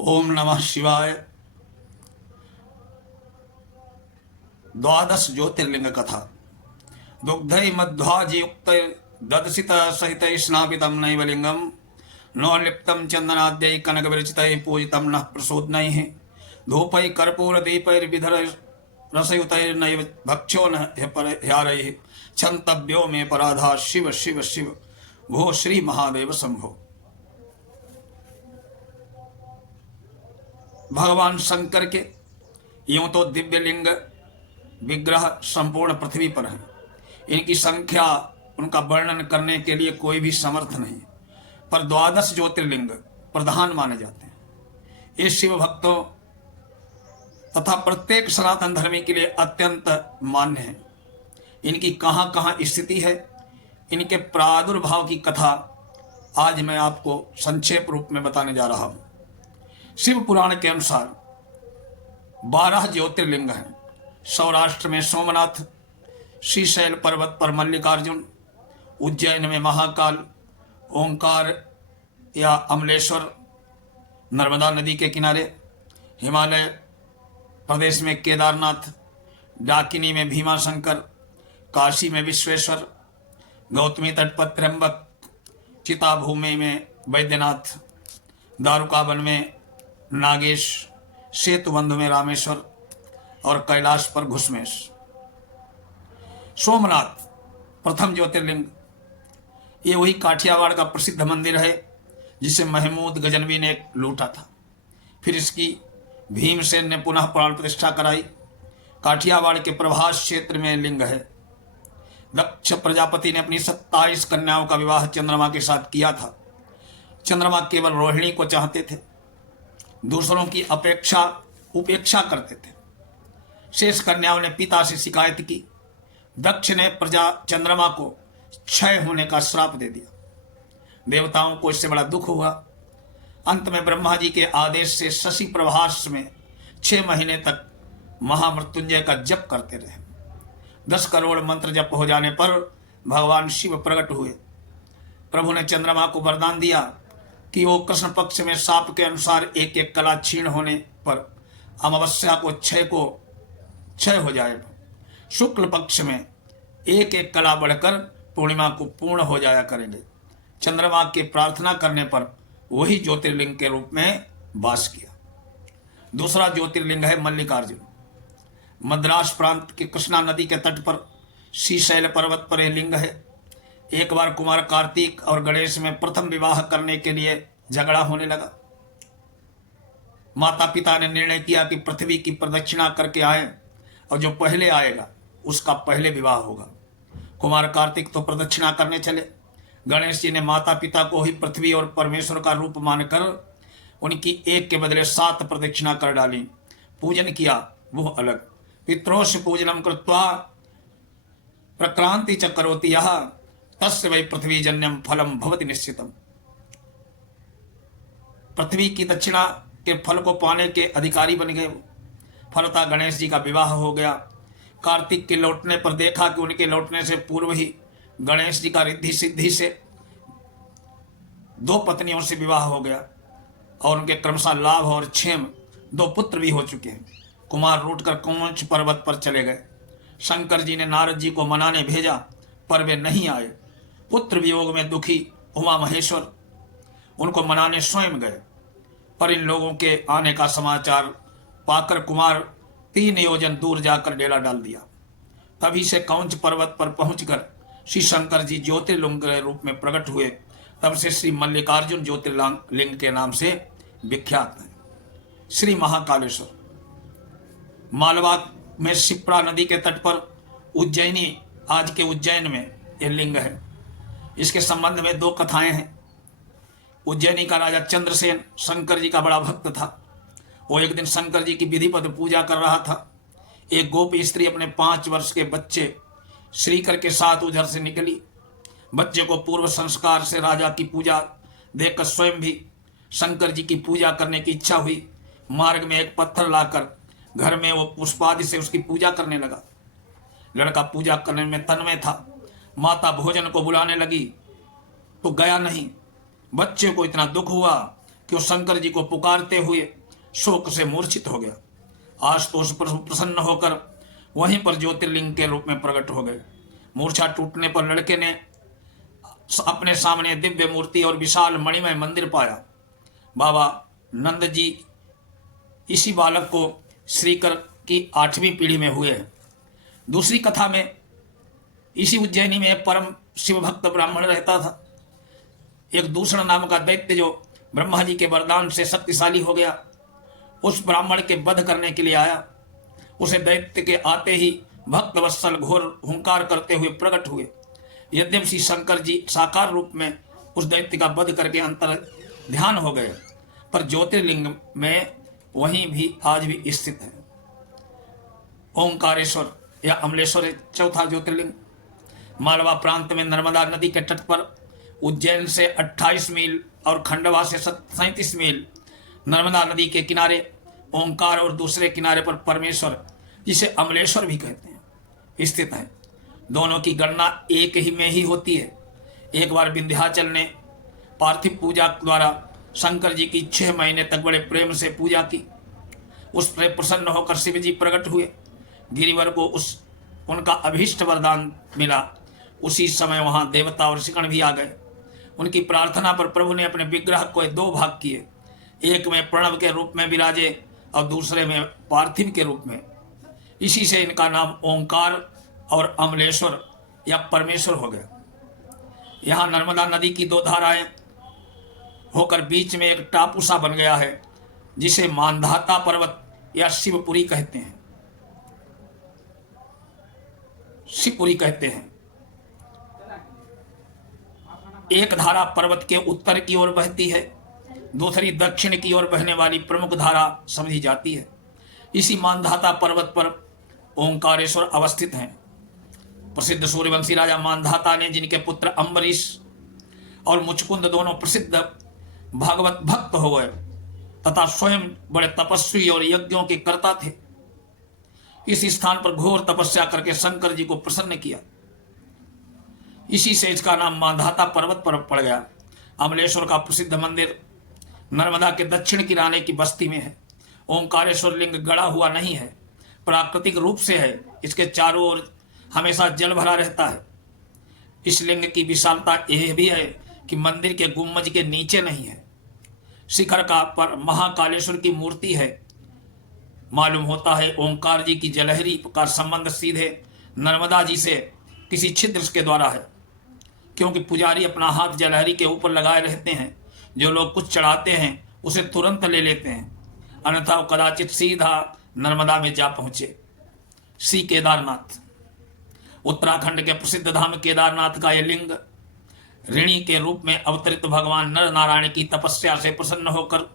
ओम नमः शिवाय। द्वादश ज्योतिर्लिंग कथा। दुग्धै मध्वाजियुक्त ददसित सहित स्नापितं नैवलिंगम नोलिप्तं चंदनाद्यै कनकविरचितै पूजितं नः प्रसूदनैः धूपै कर्पूरदीपैर्विधर रसयुतैर्नैव भक्ष्यो न ह्यारैः क्षन्तव्यो मे पराधा शिव शिव शिव भो श्री महादेव शंभो। भगवान शंकर के यूं तो दिव्य लिंग विग्रह संपूर्ण पृथ्वी पर है। इनकी संख्या, उनका वर्णन करने के लिए कोई भी समर्थ नहीं, पर द्वादश ज्योतिर्लिंग प्रधान माने जाते हैं। ये शिव भक्तों तथा प्रत्येक सनातन धर्मी के लिए अत्यंत मान्य है। इनकी कहाँ कहाँ स्थिति है, इनके प्रादुर्भाव की कथा आज मैं आपको संक्षेप रूप में बताने जा रहा हूँ। शिव पुराण के अनुसार 12 ज्योतिर्लिंग हैं। सौराष्ट्र में सोमनाथ, श्रीशैल पर्वत पर मल्लिकार्जुन, उज्जैन में महाकाल, ओंकार या अमलेश्वर नर्मदा नदी के किनारे, हिमालय प्रदेश में केदारनाथ, डाकिनी में भीमाशंकर, काशी में विश्वेश्वर, गौतमी तट पर त्र्यंबक, चिताभूमि में वैद्यनाथ, दारुकावन में नागेश, सेतुबंध में रामेश्वर और कैलाश पर घुसमेश। सोमनाथ प्रथम ज्योतिर्लिंग, ये वही काठियावाड़ का प्रसिद्ध मंदिर है जिसे महमूद गजनवी ने लूटा था। फिर इसकी भीमसेन ने पुनः प्राण प्रतिष्ठा कराई। काठियावाड़ के प्रभास क्षेत्र में लिंग है। दक्ष प्रजापति ने अपनी 27 कन्याओं का विवाह चंद्रमा के साथ किया था। चंद्रमा केवल रोहिणी को चाहते थे, दूसरों की उपेक्षा करते थे। शेष कन्याओं ने पिता से शिकायत की। दक्ष ने चंद्रमा को क्षय होने का श्राप दे दिया। देवताओं को इससे बड़ा दुख हुआ। अंत में ब्रह्मा जी के आदेश से शशि प्रभास में 6 महीने तक महामृत्युंजय का जप करते रहे। 10 करोड़ मंत्र जप हो जाने पर भगवान शिव प्रकट हुए। प्रभु ने चंद्रमा को वरदान दिया कि वो कृष्ण पक्ष में शाप के अनुसार एक एक कला क्षीण होने पर अमावस्या को क्षय हो जाएगा। शुक्ल पक्ष में एक एक कला बढ़कर पूर्णिमा को पूर्ण हो जाया करेंगे। चंद्रमा के प्रार्थना करने पर वही ज्योतिर्लिंग के रूप में वास किया। दूसरा ज्योतिर्लिंग है मल्लिकार्जुन। मद्रास प्रांत के कृष्णा नदी के तट पर श्रीशैल पर्वत पर यह लिंग है। एक बार कुमार कार्तिक और गणेश में प्रथम विवाह करने के लिए झगड़ा होने लगा। माता पिता ने निर्णय किया कि पृथ्वी की प्रदक्षिणा करके आए और जो पहले आएगा उसका पहले विवाह होगा। कुमार कार्तिक तो प्रदक्षिणा करने चले। गणेश जी ने माता पिता को ही पृथ्वी और परमेश्वर का रूप मानकर उनकी एक के बदले 7 प्रदक्षिणा कर डाली। पूजन किया वो अलग। पित्रोश पूजनम कृत्वा प्रक्रांति च करोति यः तस्य वै पृथ्वी जन्यम फलम भवति निश्चितम। पृथ्वी की दक्षिणा के फल को पाने के अधिकारी बन गए। फलतः गणेश जी का विवाह हो गया। कार्तिक के लौटने पर देखा कि उनके लौटने से पूर्व ही गणेश जी का रिद्धि सिद्धि से 2 पत्नियों से विवाह हो गया और उनके क्रमशः लाभ और क्षेम 2 पुत्र भी हो चुके हैं। कुमार रूठकर कौंच पर्वत पर चले गए। शंकर जी ने नारद जी को मनाने भेजा पर वे नहीं आए। पुत्र वियोग में दुखी उमा महेश्वर उनको मनाने स्वयं गए, पर इन लोगों के आने का समाचार पाकर कुमार 3 योजन दूर जाकर डेरा डाल दिया। तभी से कौंच पर्वत पर पहुंचकर श्री शंकर जी ज्योतिर्लिंग के रूप में प्रकट हुए। तब से श्री मल्लिकार्जुन ज्योतिर्लिंग के नाम से विख्यात है। श्री महाकालेश्वर मालवा में शिप्रा नदी के तट पर उज्जैनी, आज के उज्जैन में यह लिंग है। इसके संबंध में 2 कथाएं हैं। उज्जैनी का राजा चंद्रसेन शंकर जी का बड़ा भक्त था। वो एक दिन शंकर जी की विधिवत पूजा कर रहा था। एक गोपी स्त्री अपने 5 वर्ष के बच्चे श्रीकर के साथ उधर से निकली। बच्चे को पूर्व संस्कार से राजा की पूजा देखकर स्वयं भी शंकर जी की पूजा करने की इच्छा हुई। मार्ग में एक पत्थर लाकर घर में वो पुष्पादि से उसकी पूजा करने लगा। लड़का पूजा करने में तन्मय था। माता भोजन को बुलाने लगी तो गया नहीं। बच्चे को इतना दुख हुआ कि वो शंकर जी को पुकारते हुए शोक से मूर्छित हो गया। आशुतोष प्रसन्न होकर वहीं पर ज्योतिर्लिंग के रूप में प्रकट हो गए। मूर्छा टूटने पर लड़के ने अपने सामने दिव्य मूर्ति और विशाल मणिमय मंदिर पाया। बाबा नंद जी इसी बालक को श्रीकर की 8वीं पीढ़ी में हुए हैं। दूसरी कथा में इसी उज्जैनी में एक परम शिव भक्त ब्राह्मण रहता था। एक दूषण नाम का दैत्य जो ब्रह्मा जी के वरदान से शक्तिशाली हो गया, उस ब्राह्मण के वध करने के लिए आया। उसे दैत्य के आते ही भक्त वत्सल घोर हुंकार करते हुए प्रकट हुए। यद्यपि श्री शंकर जी साकार रूप में उस दैत्य का वध करके अंतर ध्यान हो गए, पर ज्योतिर्लिंग में वहीं भी आज भी स्थित है। ओंकारेश्वर या अमलेश्वर चौथा ज्योतिर्लिंग मालवा प्रांत में नर्मदा नदी के तट पर उज्जैन से 28 मील और खंडवा से 37 मील नर्मदा नदी के किनारे ओंकार और दूसरे किनारे पर परमेश्वर, जिसे अमलेश्वर भी कहते हैं, स्थित है। दोनों की गणना एक ही में ही होती है। एक बार विंध्याचल ने पार्थिव पूजा द्वारा शंकर जी की 6 महीने तक बड़े प्रेम से पूजा की। उस पर प्रसन्न होकर शिव जी प्रकट हुए। गिरिवर को उनका अभीष्ट वरदान मिला। उसी समय वहां देवता और ऋषिगण भी आ गए। उनकी प्रार्थना पर प्रभु ने अपने विग्रह को 2 भाग किए, एक में प्रणव के रूप में विराजे और दूसरे में पार्थिव के रूप में। इसी से इनका नाम ओंकार और अमलेश्वर या परमेश्वर हो गया। यहाँ नर्मदा नदी की 2 धाराएं होकर बीच में एक टापू सा बन गया है, जिसे मानधाता पर्वत या शिवपुरी कहते हैं। शिवपुरी कहते हैं। एक धारा पर्वत के उत्तर की ओर बहती है, दूसरी दक्षिण की ओर बहने वाली प्रमुख धारा समझी जाती है। इसी मानधाता पर्वत पर ओंकारेश्वर अवस्थित हैं। प्रसिद्ध सूर्यवंशी राजा मानधाता ने, जिनके पुत्र अम्बरीश और मुचकुंद दोनों प्रसिद्ध भागवत भक्त हो गए तथा स्वयं बड़े तपस्वी और यज्ञों के कर्ता थे, इस स्थान पर घोर तपस्या करके शंकर जी को प्रसन्न किया। इसी से इसका नाम मानधाता पर्वत पर पड़ गया। अमलेश्वर का प्रसिद्ध मंदिर नर्मदा के दक्षिण किनारे की बस्ती में है। ओंकारेश्वर लिंग गड़ा हुआ नहीं है, प्राकृतिक रूप से है। इसके चारों ओर हमेशा जल भरा रहता है। इस लिंग की विशालता यह भी है कि मंदिर के गुम्बज के नीचे नहीं है। शिखर का पर महाकालेश्वर की मूर्ति है। मालूम होता है ओंकार जी की जलहरी का संबंध सीधे नर्मदा जी से किसी छिद्र के द्वारा है, क्योंकि पुजारी अपना हाथ जलहरी के ऊपर लगाए रहते हैं। जो लोग कुछ चढ़ाते हैं उसे तुरंत ले लेते हैं, अन्यथा कदाचित सीधा नर्मदा में जा पहुंचे। श्री केदारनाथ उत्तराखंड के प्रसिद्ध धाम केदारनाथ का यह लिंग ऋणी के रूप में अवतरित भगवान नर नारायण की तपस्या से प्रसन्न होकर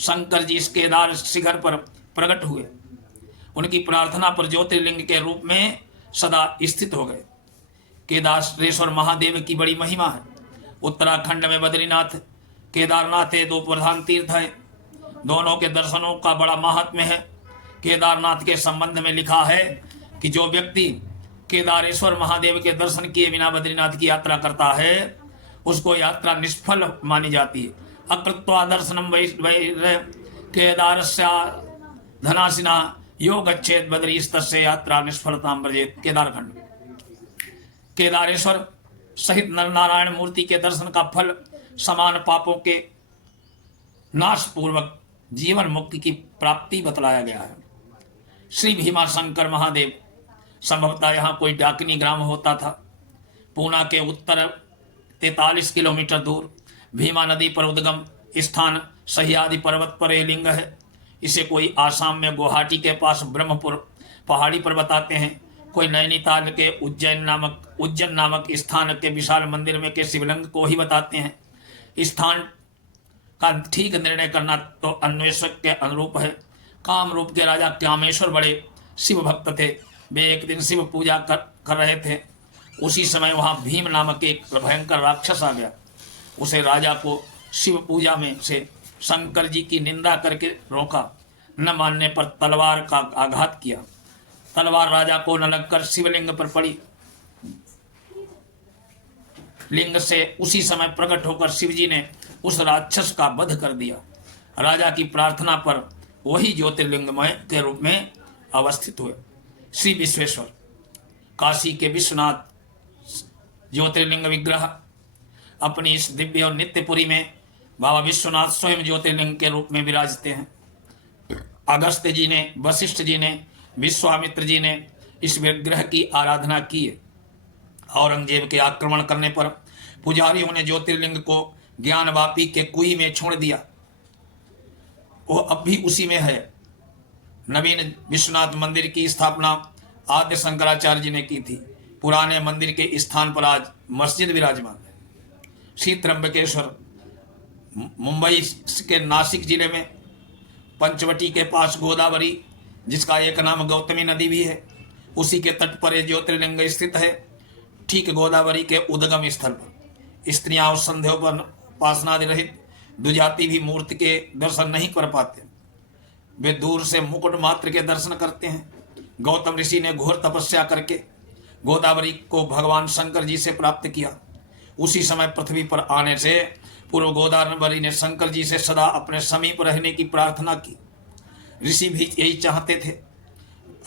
शंकर जी इस केदार शिखर पर प्रकट हुए। उनकी प्रार्थना पर ज्योतिर्लिंग के रूप में सदा स्थित हो गए। केदारेश्वर महादेव की बड़ी महिमा है। उत्तराखंड में बद्रीनाथ केदारनाथ ये 2 प्रधान तीर्थ हैं। दोनों के दर्शनों का बड़ा महात्म्य है। केदारनाथ के संबंध में लिखा है कि जो व्यक्ति केदारेश्वर महादेव के दर्शन किए बिना बद्रीनाथ की यात्रा करता है, उसको यात्रा निष्फल मानी जाती है। अकृत्वा दर्शनम केदारस्या धनासिना यो गच्छेद बद्रीस्तस्य यात्रा निष्फलताम व्रजेत। केदारखंड केदारेश्वर सहित नर नारायण मूर्ति के दर्शन का फल समान पापों के नाश पूर्वक जीवन मुक्ति की प्राप्ति बतलाया गया है। श्री भीमा शंकर महादेव संभवतः यहाँ कोई डाकिनी ग्राम होता था। पूना के उत्तर 43 किलोमीटर दूर भीमा नदी पर उद्गम स्थान सह्याद्री पर्वत पर यह लिंग है। इसे कोई आसाम में गुवाहाटी के पास ब्रह्मपुर पहाड़ी पर बताते हैं, कोई नैनीताल के उज्जैन नामक स्थान के विशाल मंदिर में के शिवलिंग को ही बताते हैं। स्थान का ठीक निर्णय करना तो अन्वेषक के अनुरूप है। काम रूप के राजा कामेश्वर बड़े शिव भक्त थे। वे एक दिन शिव पूजा कर रहे थे। उसी समय वहां भीम नामक एक भयंकर राक्षस आ गया। उसे राजा को शिव पूजा में से शंकर जी की निंदा करके रोका। न मानने पर तलवार का आघात किया। तलवार राजा को न लगकर शिवलिंग पर पड़ी। लिंग से उसी समय प्रकट होकर शिवजी ने उस राक्षस का वध कर दिया। राजा की प्रार्थना पर वही ज्योतिर्लिंगमय के रूप में अवस्थित हुए। श्री विश्वेश्वर काशी के विश्वनाथ ज्योतिर्लिंग विग्रह अपनी इस दिव्य और नित्यपुरी में बाबा विश्वनाथ स्वयं ज्योतिर्लिंग के रूप में विराजते हैं। अगस्त्य जी ने, वशिष्ठ जी ने, विश्वामित्र जी ने इस विग्रह की आराधना की है। औरंगजेब के आक्रमण करने पर पुजारियों ने ज्योतिर्लिंग को ज्ञानवापी के कुएं में छोड़ दिया। वो अब भी उसी में है। नवीन विश्वनाथ मंदिर की स्थापना आद्य शंकराचार्य जी ने की थी। पुराने मंदिर के स्थान पर आज मस्जिद विराजमान है। श्री त्र्यंबकेश्वर मुंबई के नासिक जिले में पंचवटी के पास गोदावरी, जिसका एक नाम गौतमी नदी भी है, उसी के तट पर यह ज्योतिर्लिंग स्थित है। ठीक गोदावरी के उद्गम स्थल पर स्त्रियां उस संध्यों पर पासनादि रहित दुजाति भी मूर्ति के दर्शन नहीं कर पाते। वे दूर से मुकुट मात्र के दर्शन करते हैं। गौतम ऋषि ने घोर तपस्या करके गोदावरी को भगवान शंकर जी से प्राप्त किया। उसी समय पृथ्वी पर आने से पूर्व गोदावरी ने शंकर जी से सदा अपने समीप रहने की प्रार्थना की। ऋषि भी यही चाहते थे।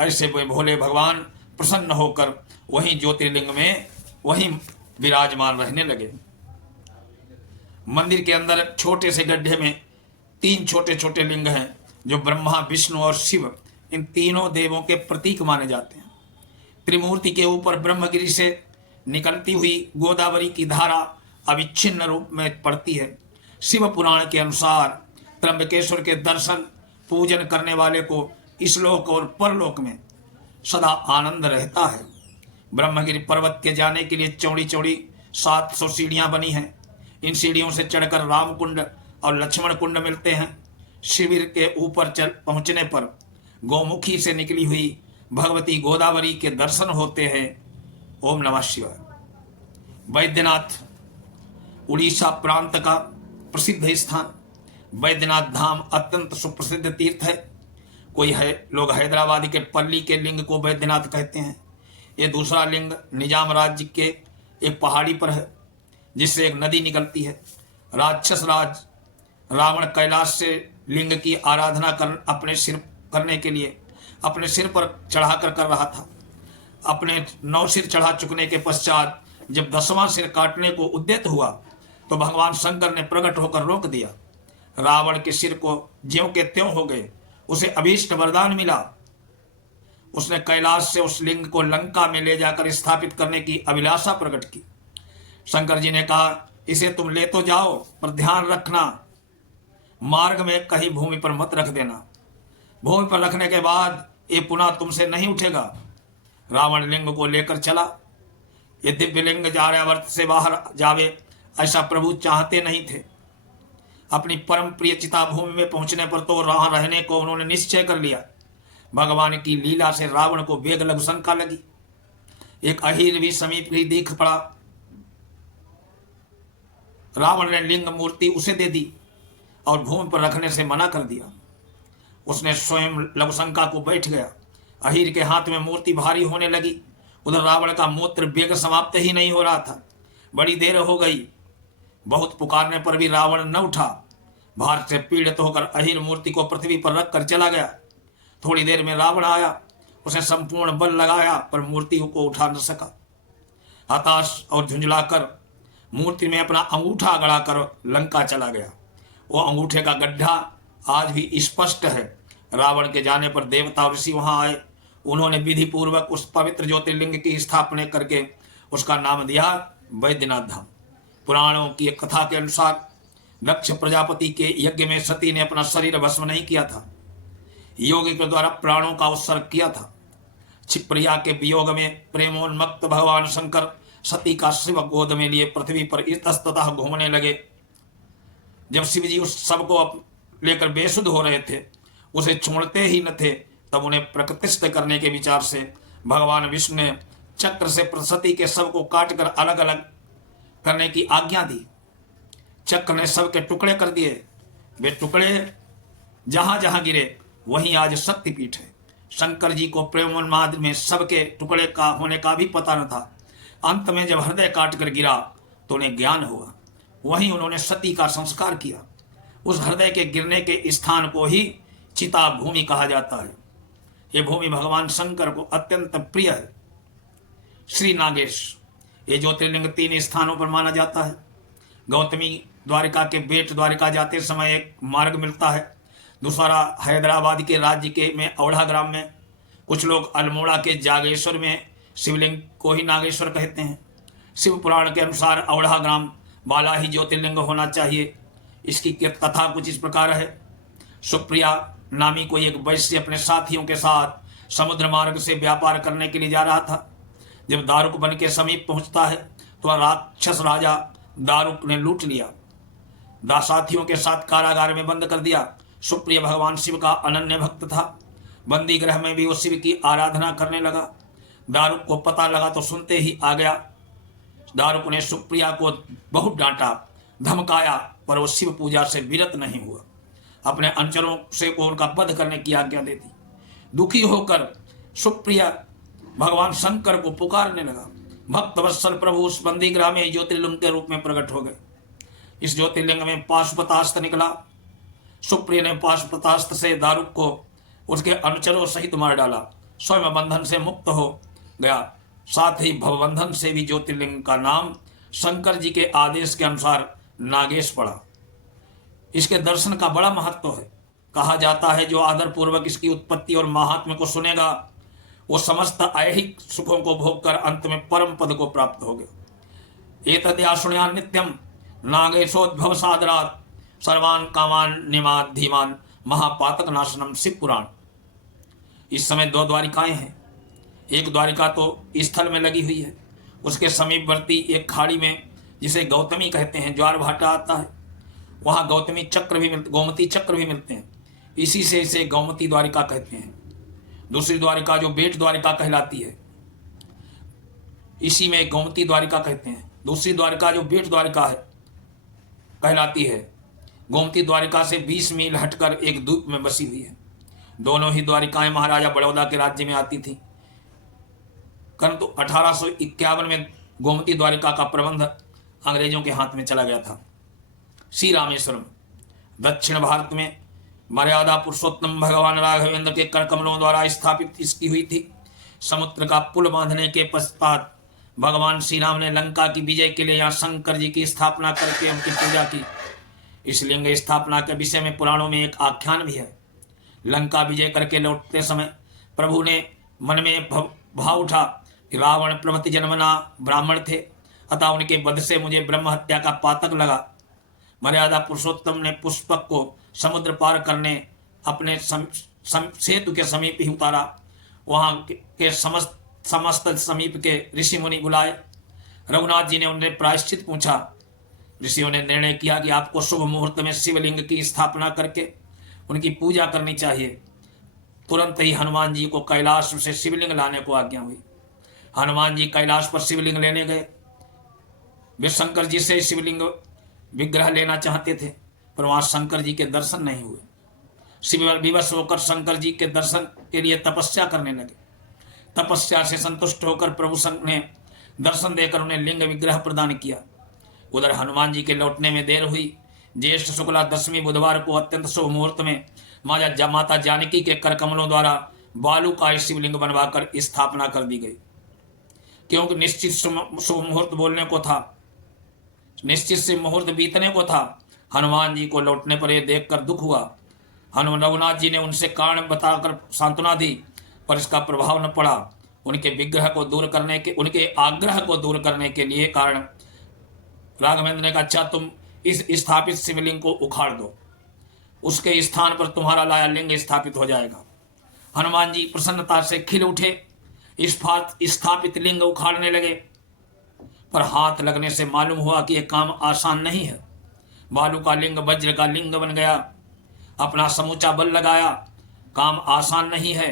ऐसे वे भोले भगवान प्रसन्न होकर वहीं ज्योतिर्लिंग में वहीं विराजमान रहने लगे। मंदिर के अंदर छोटे से गड्ढे में 3 छोटे छोटे लिंग हैं, जो ब्रह्मा, विष्णु और शिव, इन तीनों देवों के प्रतीक माने जाते हैं। त्रिमूर्ति के ऊपर ब्रह्मगिरि से निकलती हुई गोदावरी की धारा अविच्छिन्न रूप में पड़ती है। शिव पुराण के अनुसार त्र्यंबकेश्वर के दर्शन पूजन करने वाले को इस लोक और परलोक में सदा आनंद रहता है। ब्रह्मगिरि पर्वत के जाने के लिए चौड़ी चौड़ी 700 सीढ़ियां बनी हैं। इन सीढ़ियों से चढ़कर राम कुंड और लक्ष्मण कुंड मिलते हैं। शिविर के ऊपर पहुंचने पर गौमुखी से निकली हुई भगवती गोदावरी के दर्शन होते हैं। ओम नमः शिवाय। वैद्यनाथ उड़ीसा प्रांत का प्रसिद्ध स्थान। वैद्यनाथ धाम अत्यंत सुप्रसिद्ध तीर्थ है। कोई है लोग हैदराबाद के पल्ली के लिंग को वैद्यनाथ कहते हैं। ये दूसरा लिंग निजाम राज्य के एक पहाड़ी पर है, जिससे एक नदी निकलती है। राक्षस राज रावण कैलाश से लिंग की आराधना अपने सिर करने के लिए अपने सिर पर चढ़ाकर कर रहा था। अपने 9 सिर चढ़ा चुकने के पश्चात जब 10वां सिर काटने को उद्यत हुआ तो भगवान शंकर ने प्रकट होकर रोक दिया। रावण के सिर को ज्यों के त्यों हो गए। उसे अभीष्ट वरदान मिला। उसने कैलाश से उस लिंग को लंका में ले जाकर स्थापित करने की अभिलाषा प्रकट की। शंकर जी ने कहा, इसे तुम ले तो जाओ, पर ध्यान रखना, मार्ग में कहीं भूमि पर मत रख देना। भूमि पर रखने के बाद ये पुनः तुमसे नहीं उठेगा। रावण लिंग को लेकर चला। ये दिव्य लिंग आर्यावर्त से बाहर जावे, ऐसा प्रभु चाहते नहीं थे। अपनी परम प्रिय चिता भूमि में पहुंचने पर तो वहां रहने को उन्होंने निश्चय कर लिया। भगवान की लीला से रावण को वेग लघु शंका लगी। एक अहीर भी समीप ही देख पड़ा। रावण ने लिंग मूर्ति उसे दे दी और भूमि पर रखने से मना कर दिया। उसने स्वयं लघु शंका को बैठ गया। अहीर के हाथ में मूर्ति भारी होने लगी। उधर रावण का मूत्र वेग समाप्त ही नहीं हो रहा था। बड़ी देर हो गई। बहुत पुकारने पर भी रावण न उठा। भार से पीड़ित होकर अहीर मूर्ति को पृथ्वी पर रखकर चला गया। थोड़ी देर में रावण आया। उसने संपूर्ण बल लगाया पर मूर्ति को उठा न सका। हताश और झुंझलाकर मूर्ति में अपना अंगूठा गड़ाकर लंका चला गया। वो अंगूठे का गड्ढा आज भी स्पष्ट है। रावण के जाने पर देवता और ऋषि वहां आए। उन्होंने विधि पूर्वक उस पवित्र ज्योतिर्लिंग की स्थापना करके उसका नाम दिया वैद्यनाथ धाम। पुराणों की एक कथा के अनुसार दक्ष प्रजापति के यज्ञ में सती ने अपना शरीर भस्म नहीं किया था। योगी के द्वारा प्राणों का उत्सर्ग किया था। छिप्रिया के वियोग में प्रेमोन्मत्त भगवान शंकर सती का शिव गोद में लिए पृथ्वी पर इतस्ततः घूमने लगे। जब शिव जी उस सब को लेकर बेसुध हो रहे थे, उसे छोड़ते ही न थे, तब उन्हें प्रतिष्ठित करने के विचार से भगवान विष्णु ने चक्र से सती के शव को काटकर अलग अलग करने की आज्ञा दी। चक्र ने शव के टुकड़े कर दिए। वे टुकड़े जहां जहां गिरे वहीं आज शक्तिपीठ है। शंकर जी को प्रेमोन्माद में शव के टुकड़े का होने का भी पता न था। अंत में जब हृदय काट कर गिरा तो उन्हें ज्ञान हुआ। वहीं उन्होंने सती का संस्कार किया। उस हृदय के गिरने के स्थान को ही चिता भूमि कहा जाता है। ये भूमि भगवान शंकर को अत्यंत प्रिय है। श्री नागेश, ये ज्योतिर्लिंग 3 स्थानों पर माना जाता है। गौतमी द्वारिका के बेट द्वारिका जाते समय एक मार्ग मिलता है। दूसरा हैदराबाद के राज्य के में औढ़ा ग्राम में, कुछ लोग अल्मोड़ा के जागेश्वर में शिवलिंग को ही नागेश्वर कहते हैं। शिव पुराण के अनुसार औढ़ा ग्राम वाला ही ज्योतिर्लिंग होना चाहिए। इसकी कथा कुछ इस प्रकार है। सुप्रिया नामी कोई एक वैश्य अपने साथियों के साथ समुद्र मार्ग से व्यापार करने के लिए जा रहा था। जब दारुक वन के समीप पहुंचता है तो राक्षस राजा दारुक ने लूट लिया। साथियों के साथ कारागार में बंद कर दिया। सुप्रिय भगवान शिव का अनन्य भक्त था। बंदी गृह में भी वो शिव की आराधना करने लगा। दारुक को पता लगा तो सुनते ही आ गया। दारुक ने सुप्रिया को बहुत डांटा, धमकाया, पर वो शिव पूजा से विरत नहीं हुआ। अपने अनुचरों से को उनका वध करने की आज्ञा दे दी। दुखी होकर सुप्रिया भगवान शंकर को पुकारने लगा। भक्त वत्सल प्रभु उस बंदी गृह में ज्योतिर्लिंग के रूप में प्रकट हो गए। इस ज्योतिर्लिंग में पाशुपतास्त्र निकला। सुप्रिय ने पाशुपतास्त्र से दारुक को उसके अनुचरों सहित मार डाला। स्वयं बंधन से मुक्त हो गया। साथ ही भवबंधन से भी ज्योतिर्लिंग का नाम शंकर जी के आदेश के अनुसार नागेश पड़ा। इसके दर्शन का बड़ा महत्व है। कहा जाता है जो आदर पूर्वक इसकी उत्पत्ति और महात्म्य को सुनेगा वो समस्त ऐहिक सुखों को भोगकर अंत में परम पद को प्राप्त हो गए। एतद्या शुण्यान नित्यम नागेशोद्भव सादरात सर्वान कामान निमाद धीमान महापातक नाशनम शिव पुराण। इस समय 2 द्वारिकाएं हैं। एक द्वारिका तो स्थल में लगी हुई है, उसके समीपवर्ती एक खाड़ी में जिसे गौतमी कहते हैं, ज्वार भाटा आता है, वहाँ गौतमी चक्र भी मिलते, गोमती चक्र भी मिलते हैं। इसी से इसे गौमती द्वारिका कहते हैं। दूसरी द्वारिका जो बेट द्वारिका कहलाती है, इसी में गोमती द्वारिका कहते हैं। दूसरी द्वारिका जो बेट द्वारिका है कहलाती है, गोमती द्वारिका से 20 मील हटकर एक द्वीप में बसी हुई है। दोनों ही द्वारिकाएं महाराजा बड़ौदा के राज्य में आती थी। परंतु 1851 में गोमती द्वारिका का प्रबंध अंग्रेजों के हाथ में चला गया था। श्री रामेश्वरम दक्षिण भारत में मर्यादा पुरुषोत्तम भगवान राघवेंद्र के कर कमलों द्वारा स्थापित इसकी हुई थी। समुद्र का पुल बांधने के पश्चात भगवान श्री राम ने लंका की विजय के लिए यहाँ शंकर जी की स्थापना करके उनकी पूजा की। इस लिंग स्थापना के विषय में पुराणों में एक आख्यान भी है। लंका विजय करके लौटते समय प्रभु ने मन में भाव उठा कि रावण प्रभृति जन्मना ब्राह्मण थे, अतः उनके वध से मुझे ब्रह्म हत्या का पातक लगा। मर्यादा पुरुषोत्तम ने पुष्पक को समुद्र पार करने अपने सेतु के समीप ही उतारा। वहाँ के समस्त समीप के ऋषि मुनि बुलाए। रघुनाथ जी ने उन्हें प्रायश्चित पूछा। ऋषियों ने निर्णय किया कि आपको शुभ मुहूर्त में शिवलिंग की स्थापना करके उनकी पूजा करनी चाहिए। तुरंत ही हनुमान जी को कैलाश से शिवलिंग लाने को आज्ञा हुई। हनुमान जी कैलाश पर शिवलिंग लेने गए। वे शंकर जी से शिवलिंग विग्रह लेना चाहते थे, पर वहां शंकर जी के दर्शन नहीं हुए। शिव विवश होकर शंकर जी के दर्शन के लिए तपस्या करने लगे। तपस्या से संतुष्ट होकर प्रभु शंकर ने दर्शन देकर उन्हें लिंग विग्रह प्रदान किया। उधर हनुमान जी के लौटने में देर हुई। ज्येष्ठ शुक्ला 10वीं बुधवार को अत्यंत शुभ मुहूर्त में माता जानकी के कर कमलों द्वारा बालू का शिवलिंग बनवाकर स्थापना कर दी गई। क्योंकि निश्चित शुभ मुहूर्त बोलने को था, निश्चित से मुहूर्त बीतने को था। हनुमान जी को लौटने पर यह देखकर दुख हुआ। रघुनाथ जी ने उनसे कारण बताकर सांत्वना दी, पर इसका प्रभाव न पड़ा। उनके विग्रह को दूर करने के, उनके आग्रह को दूर करने के लिए कारण राघवेंद्र ने कहा, अच्छा तुम इस स्थापित शिवलिंग को उखाड़ दो, उसके स्थान पर तुम्हारा लाया लिंग स्थापित हो जाएगा। हनुमान जी प्रसन्नता से खिल उठे, स्थापित लिंग उखाड़ने लगे, पर हाथ लगने से मालूम हुआ कि यह काम आसान नहीं है। बालू का लिंग वज्र का लिंग बन गया। अपना समूचा बल लगाया, काम आसान नहीं है,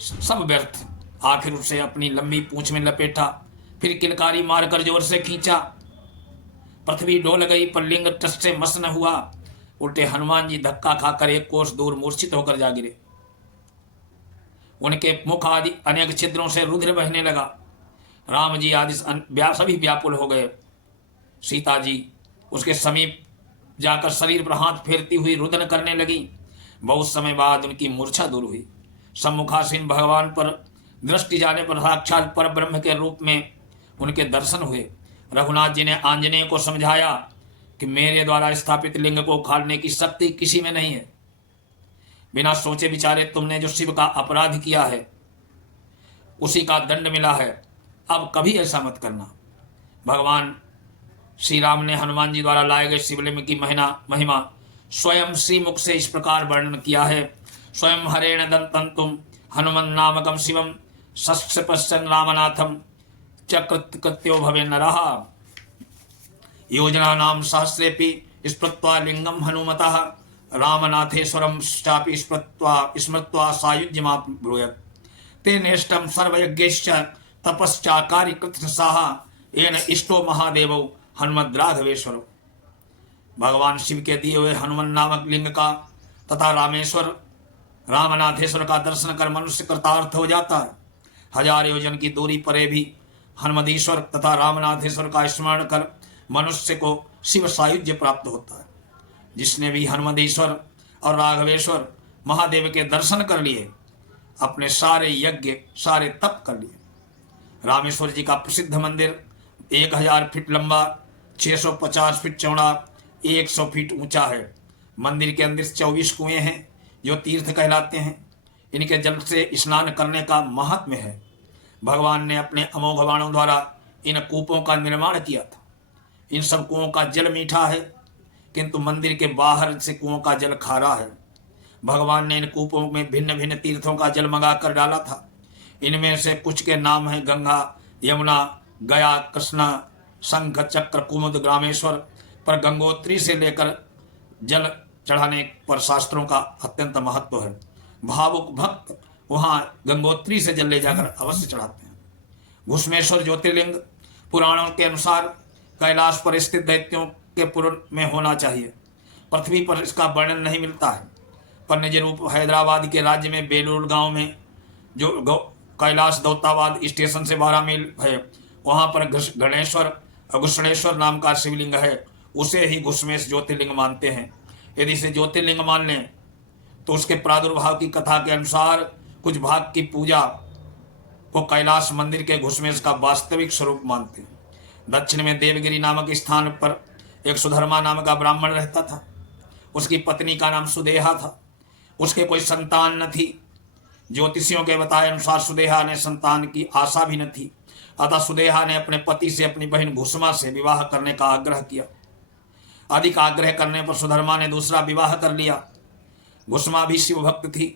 सब व्यर्थ। आखिर उसे अपनी लंबी पूंछ में लपेटा, फिर किलकारी मारकर जोर से खींचा। पृथ्वी डोल गई, पर लिंग टस से मस न हुआ। उल्टे हनुमान जी धक्का खाकर 1 कोस दूर मूर्छित होकर जा गिरे। उनके मुख आदि अनेक छिद्रों से रुधिर बहने लगा। राम जी आदि सभी व्याकुल हो गए। सीता जी उसके समीप जाकर शरीर पर हाथ फेरती हुई रुदन करने लगी। बहुत समय बाद उनकी मूर्छा दूर हुई। सम्मुखासीन भगवान पर दृष्टि जाने पर साक्षात पर ब्रह्म के रूप में उनके दर्शन हुए। रघुनाथ जी ने आंजनेय को समझाया कि मेरे द्वारा स्थापित लिंग को उखाड़ने की शक्ति किसी में नहीं है। बिना सोचे विचारे तुमने जो शिव का अपराध किया है उसी का दंड मिला है, अब कभी ऐसा मत करना। भगवान श्री राम ने हनुमान जी द्वारा लाए गए शिवलिंग की महिमा स्वयं श्रीमुख से इस प्रकार वर्णन किया है। स्वयं हरेण दंतंतुम हनुमन नामकम शिवम शस्त्र पश्चन रामनाथम चकृत्यो भवे नरः योजना नाम सहस्रेपि स्मृत्वा लिंगम हनुमतः रामनाथेश्वरम चापि स्मृत्वा सायुज्यमाब्रूयत् तेनेष्टं सर्वयज्ञश्च तपश्चाकारि कृतसाः येन इष्टो महादेवो हनुमद्राघवेश्वरो। भगवान शिव के दिए हुए हनुमान नामक लिंग का तथा रामनाथेश्वर का दर्शन कर मनुष्य कृतार्थ हो जाता है। 1000 योजन की दूरी परे भी हनुमदीश्वर तथा रामनाथेश्वर का स्मरण कर मनुष्य को शिव सायुज्य प्राप्त होता है। जिसने भी हनुमदीश्वर और राघवेश्वर महादेव के दर्शन कर लिए अपने सारे यज्ञ सारे तप कर लिए। रामेश्वर जी का प्रसिद्ध मंदिर 1000 फीट लंबा, 650 फीट चौड़ा, 100 फीट ऊंचा है। मंदिर के अंदर 24 कुएं हैं जो तीर्थ कहलाते हैं। इनके जल से स्नान करने का महात्म्य है। भगवान ने अपने अमोघ बाणों द्वारा इन कूपों का निर्माण किया था। इन सब कुओं का जल मीठा है, किंतु मंदिर के बाहर से कुओं का जल खारा है। भगवान ने इन कूपों में भिन्न भिन्न तीर्थों का जल मंगा कर डाला था। इनमें से कुछ के नाम हैं गंगा, यमुना, गया, कृष्णा, शंख, चक्र, कुमुद, ग्रामेश्वर। पर गंगोत्री से लेकर जल चढ़ाने पर शास्त्रों का अत्यंत महत्व है। भावुक भक्त वहाँ गंगोत्री से जल ले जाकर अवश्य चढ़ाते हैं। घुष्मेश्वर ज्योतिर्लिंग पुराणों के अनुसार कैलाश पर स्थित दैत्यों के पुर में होना चाहिए। पृथ्वी पर इसका वर्णन नहीं मिलता है, पर निज रूप हैदराबाद के राज्य में बेलूर गांव में जो कैलाश दौताबाद स्टेशन से 12 मील है, वहाँ पर गणेश्वर घुष्णेश्वर नाम का शिवलिंग है। उसे ही घुष्मेश ज्योतिर्लिंग मानते हैं। यदि इसे ज्योतिर्लिंग मान लें तो उसके प्रादुर्भाव की कथा के अनुसार कुछ भाग की पूजा को कैलाश मंदिर के घुष्मेश का वास्तविक स्वरूप मानते हैं। दक्षिण में देवगिरी नामक स्थान पर एक सुधर्मा नाम का ब्राह्मण रहता था। उसकी पत्नी का नाम सुदेहा था। उसके कोई संतान न थी। ज्योतिषियों के बताए अनुसार सुदेहा ने संतान की आशा भी न थी। अतः सुदेहा ने अपने पति से अपनी बहन घुष्मा से विवाह करने का आग्रह किया। अधिक आग्रह करने पर सुधर्मा ने दूसरा विवाह कर लिया। घुष्मा भी शिव भक्त थी।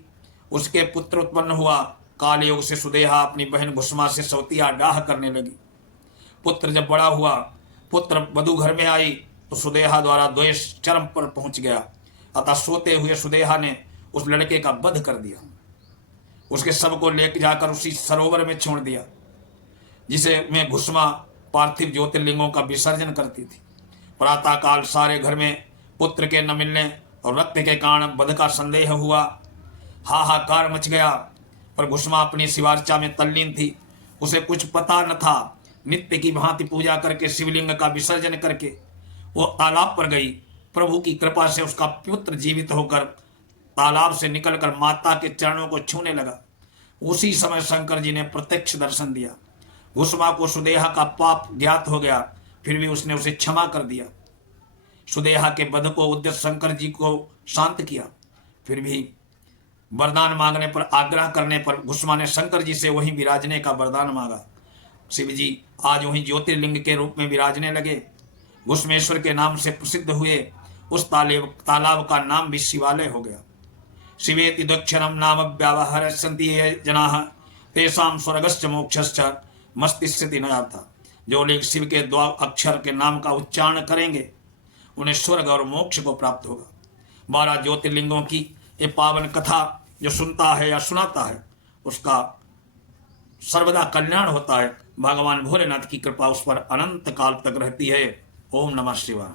उसके पुत्र उत्पन्न हुआ। कालयोग से सुदेहा अपनी बहन घुष्मा से सौतिया डाह करने लगी। पुत्र जब बड़ा हुआ, पुत्र वधू घर में आई तो सुदेहा द्वारा द्वेष चरम पर पहुंच गया। अतः सोते हुए सुदेहा ने उस लड़के का वध कर दिया। उसके शव को लेकर जाकर उसी सरोवर में छोड़ दिया जिसे में घुष्मा पार्थिव ज्योतिर्लिंगों का विसर्जन करती थी। प्रातःकाल सारे घर में पुत्र के न मिलने और रक्त के कारण वध का संदेह हुआ। हाहाकार मच गया, पर घुष्मा अपनी शिवार्चा में तल्लीन थी। उसे कुछ पता न था। नित्य की भांति पूजा करके शिवलिंग का विसर्जन करके वो तालाब पर गई। प्रभु की कृपा से उसका पुत्र जीवित होकर तालाब से निकलकर माता के चरणों को छूने लगा। उसी समय शंकर जी ने प्रत्यक्ष दर्शन दिया। घुष्मा को सुदेहा का पाप ज्ञात हो गया, फिर भी उसने उसे क्षमा कर दिया। सुदेहा के वध को उद्देश्य शंकर जी को शांत किया। फिर भी वरदान मांगने पर आग्रह करने पर घुष्मा ने शंकर जी से वहीं विराजने का वरदान मांगा। शिव जी आज वहीं ज्योतिर्लिंग के रूप में विराजने लगे। घुष्मेश्वर के नाम से प्रसिद्ध हुए उस तालाब का नाम भी शिवालय हो गया। शिवेति दक्षिणम नाम व्यावहरन्ति ये जनाः तेषां स्वर्गश्च मोक्षश्च मस्तिष्यति न जाता। जो लोग शिव के 2 अक्षर के नाम का उच्चारण करेंगे उन्हें स्वर्ग और मोक्ष को प्राप्त होगा। 12 ज्योतिर्लिंगों की ये पावन कथा जो सुनता है या सुनाता है उसका सर्वदा कल्याण होता है। भगवान भोलेनाथ की कृपा उस पर अनंत काल तक रहती है। ओम नमः शिवाय।